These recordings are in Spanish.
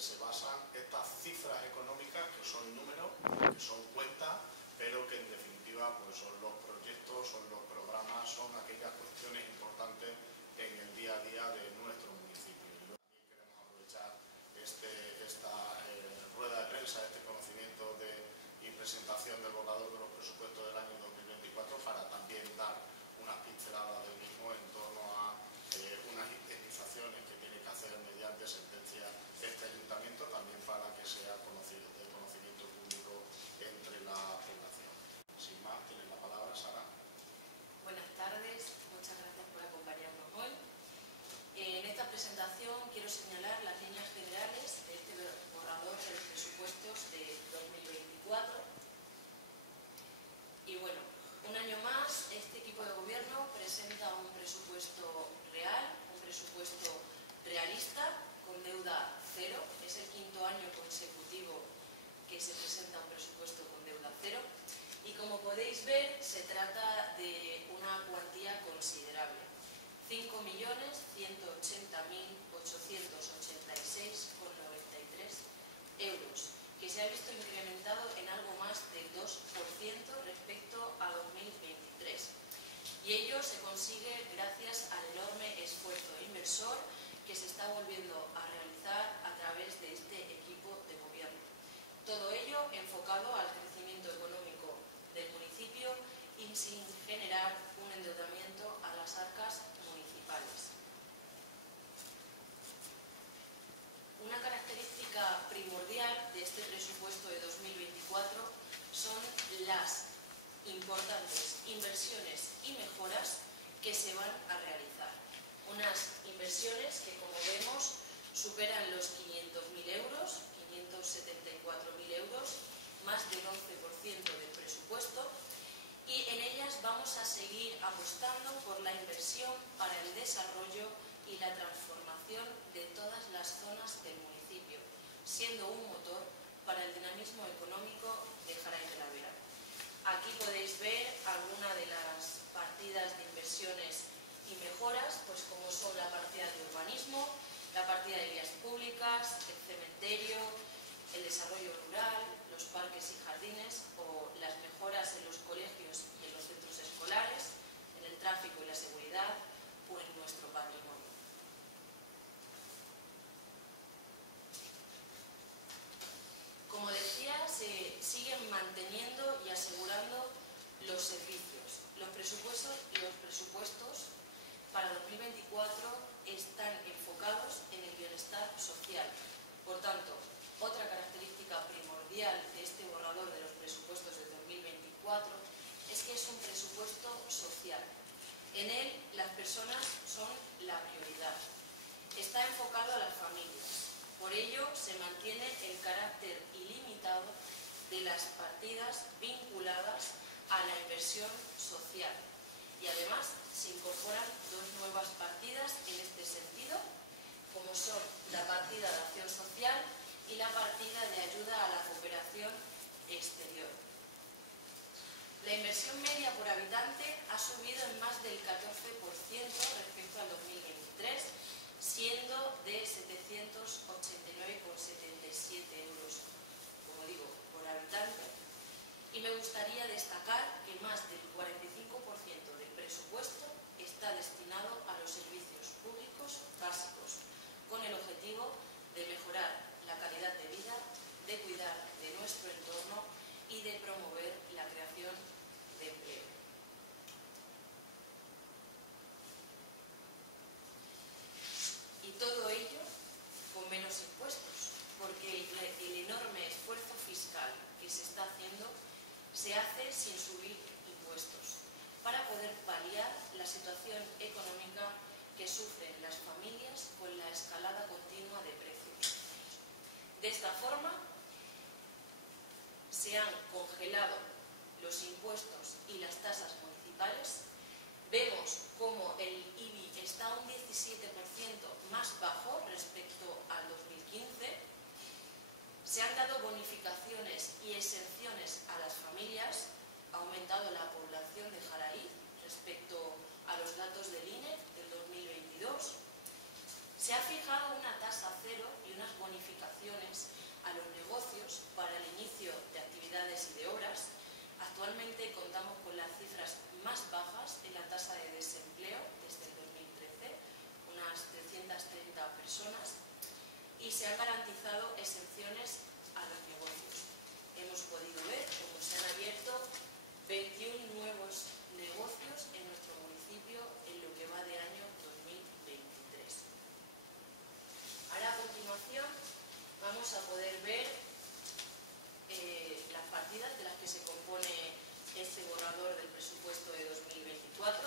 se basan estas cifras económicas, que son números, que son cuentas, pero que en definitiva pues son los proyectos, son los programas, son aquellas cuestiones importantes en el día a día de nuestro municipio. Y también queremos aprovechar esta rueda de prensa, este conocimiento y presentación del borrador de los presupuestos del año 2024 para también dar unas pinceladas del mismo en torno a unas indemnizaciones que tiene que hacer mediante sentencia este ayuntamiento, también para que sea conocido de conocimiento público entre la población. Sin más, tiene la palabra Sara. Buenas tardes, muchas gracias por acompañarnos hoy. En esta presentación quiero señalar las líneas generales de este borrador de los presupuestos de 2024. Y bueno, un año más este equipo de gobierno presenta un presupuesto real, un presupuesto realista, con deuda cero. Es el quinto año consecutivo que se presenta un presupuesto con deuda cero. Y como podéis ver, se trata de una cuantía considerable. 5.100.886,93 euros, que se ha visto incrementado en algo más del 2% respecto a 2023. Y ello se consigue gracias al enorme esfuerzo inversor que se está volviendo a realizar a través de este equipo de gobierno. Todo ello enfocado al crecimiento económico del municipio y sin generar un endeudamiento a las arcas municipales. Una característica primordial de este presupuesto de 2024 son las importantes inversiones y mejoras que se van a realizar. Unas inversiones que, como vemos, superan los 500.000 euros, 574.000 euros, más del 11% del presupuesto, y en ellas vamos a seguir apostando por la inversión para el desarrollo y la transformación de todas las zonas del municipio, siendo un motor para el dinamismo económico de Jaraíz de la Vera. Aquí podéis ver algunas de las partidas de inversiones y mejoras, pues como son la partida de urbanismo, la partida de vías públicas, el cementerio, el desarrollo rural, los parques y jardines o las mejoras en los colegios y en los centros escolares, en el tráfico y la seguridad o en nuestro patrimonio. Como decía, se siguen manteniendo y asegurando los servicios. Los presupuestos para 2024 están enfocados en el bienestar social. Por tanto, otra característica primordial de este borrador de los presupuestos de 2024 es que es un presupuesto social. En él las personas son la prioridad. Está enfocado a las familias. Por ello se mantiene el carácter ilimitado de las partidas vinculadas a la inversión social. Y además se incorporan dos nuevas partidas en este sentido, como son la partida de acción social y la partida de ayuda a la cooperación exterior. La inversión media por habitante ha subido en más del 14% respecto al 2023, siendo de 789,77 euros, como digo, por habitante. Y me gustaría destacar que más del 45% del presupuesto está destinado a los servicios públicos básicos, con el objetivo de mejorar la calidad de vida, de cuidar de nuestro entorno y de promover la creación de empleo. Y todo ello con menos impuestos, porque el enorme esfuerzo fiscal que se está haciendo se hace sin subir impuestos, para poder paliar la situación económica que sufren las familias con la escalada continua de precios. De esta forma, se han congelado los impuestos y las tasas municipales. Vemos cómo el IBI está un 17% más bajo respecto al 2015. Se han dado bonificaciones y exenciones a las familias, ha aumentado la población de Jaraíz respecto a los datos del INE del 2022. Se ha fijado una tasa cero y unas bonificaciones se han garantizado exenciones a los negocios. Hemos podido ver cómo se han abierto 21 nuevos negocios en nuestro municipio en lo que va de año 2023. Ahora, a continuación, vamos a poder ver las partidas de las que se compone este borrador del presupuesto de 2024.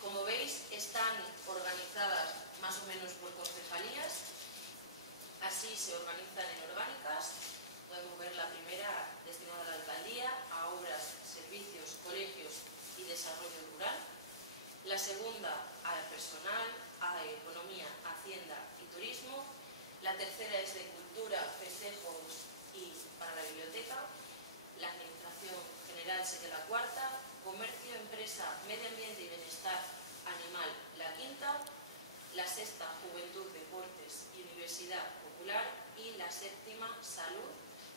Como veis, están organizadas más o menos por concejalías. Así se organizan en orgánicas. Podemos ver la primera destinada a la alcaldía, a obras, servicios, colegios y desarrollo rural. La segunda al personal, a economía, hacienda y turismo. La tercera es de cultura, festejos y para la biblioteca. La administración general sería la cuarta. Comercio, empresa, medio ambiente y bienestar animal, la quinta. La sexta, juventud, deportes y universidad popular. Y la séptima, salud,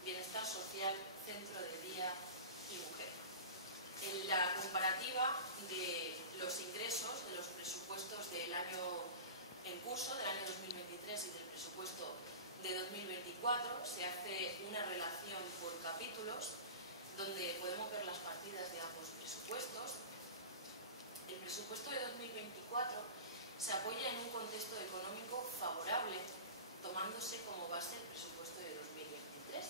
bienestar social, centro de día y mujer. En la comparativa de los ingresos de los presupuestos del año en curso, del año 2023 y del presupuesto de 2024, se hace una relación por capítulos donde podemos ver las partidas de ambos presupuestos. El presupuesto de 2024 se apoya en un contexto económico favorable, tomándose como base el presupuesto de 2023.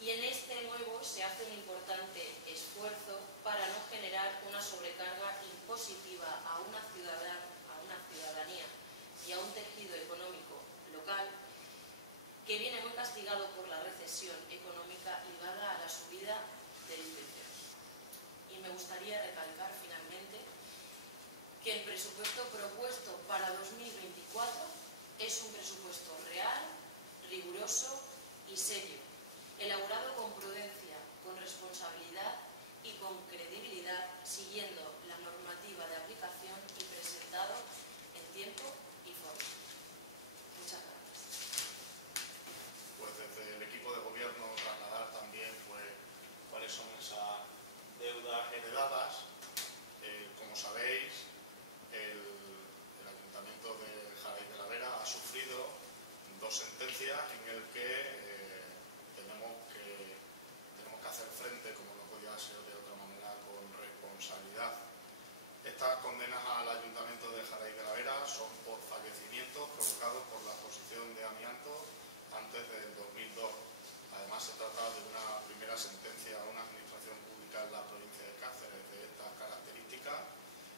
Y en este nuevo se hace un importante esfuerzo para no generar una sobrecarga impositiva a una ciudadanía y a un tejido económico local que viene muy castigado por la recesión económica ligada a la subida del IPC. Y me gustaría recalcar finalmente que el presupuesto propuesto para 2024 es un presupuesto real, riguroso y serio, elaborado con prudencia, con responsabilidad y con credibilidad, siguiendo la normativa de aplicación y presentado en tiempo y forma. Muchas gracias. Pues desde el equipo de gobierno trasladar también cuáles son esas deudas heredadas. Como sabéis, el Ayuntamiento de Jaray de la Vera ha sufrido dos sentencias en el que tenemos que hacer frente, como no podía ser de otra manera, con responsabilidad. Estas condenas al Ayuntamiento de Jaray de la Vera son por fallecimientos provocados por la exposición de amianto antes del 2002. Además, se trata de una primera sentencia a una administración pública en la provincia de Cáceres de estas características,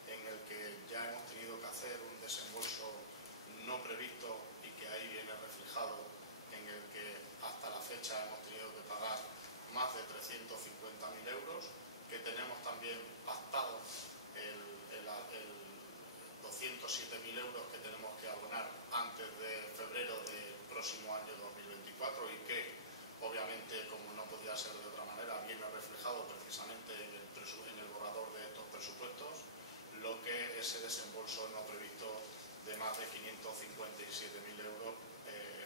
en el que ya hemos tenido que hacer un desembolso no previsto y que ahí viene reflejado, en el que hasta la fecha hemos tenido que pagar más de 350.000 euros, que tenemos también pactado el 207.000 euros que tenemos que abonar antes de febrero del próximo año 2024 y que obviamente, como no podía ser de otra manera, viene reflejado precisamente en el borrador de estos presupuestos, lo que ese desembolso no previsto de más de 557.000 euros,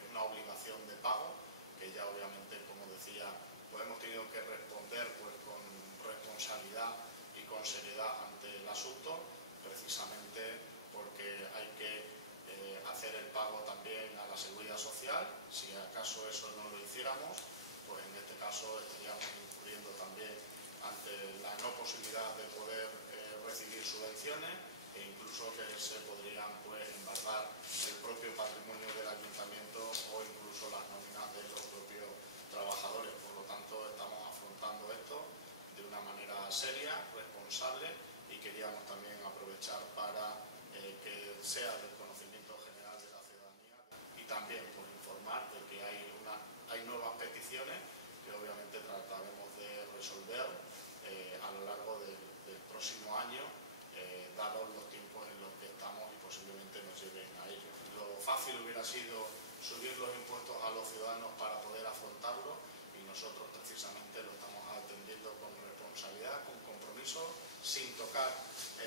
una obligación de pago, que ya obviamente, como decía, pues hemos tenido que responder con responsabilidad y con seriedad ante el asunto, precisamente porque hay que hacer el pago también a la Seguridad Social. Si acaso eso no lo hiciéramos, pues en este caso estaríamos incurriendo también ante la no posibilidad de poder recibir subvenciones e incluso que se podrían embargar el propio patrimonio del ayuntamiento o incluso las nóminas de los propios trabajadores. Por lo tanto, estamos afrontando esto de una manera seria, responsable, y queríamos también aprovechar para que sea del conocimiento general de la ciudadanía y también por informar de que hay nuevas peticiones que obviamente trataremos de resolver a lo largo del próximo año, dados los tiempos en los que estamos y posiblemente nos lleven a ello. Lo fácil hubiera sido subir los impuestos a los ciudadanos para poder afrontarlo, y nosotros precisamente lo estamos atendiendo con responsabilidad, con compromiso, sin tocar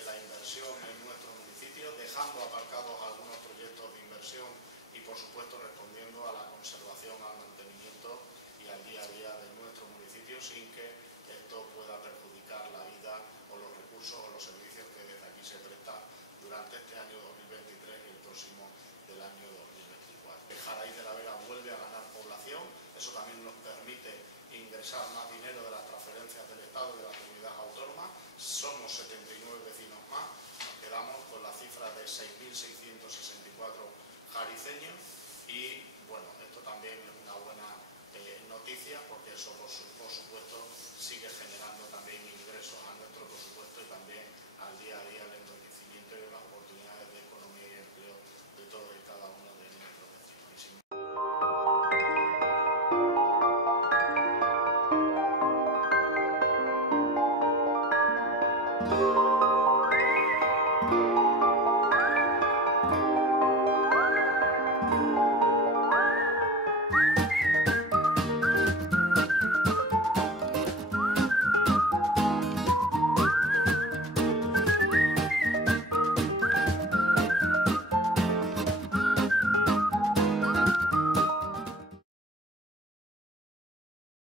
la inversión en nuestro municipio, dejando aparcados algunos proyectos de inversión y por supuesto respondiendo a la conservación, al mantenimiento y al día a día de nuestro municipio, sin que esto pueda perjudicar la vida o los recursos o los servicios que desde aquí se prestan durante este año 2023 y el próximo del año 2024. Jaraíz de la Vega vuelve a ganar población, eso también nos permite ingresar más dinero de las transferencias del Estado y de la comunidad autónoma. Somos 79 vecinos más, nos quedamos con la cifra de 6.664 jariceños y bueno, esto también es una buena noticia porque eso por supuesto sigue generando también ingresos a nuestro presupuesto y también al día a día el enriquecimiento y las oportunidades de economía y empleo de todos y cada uno de nuestros vecinos.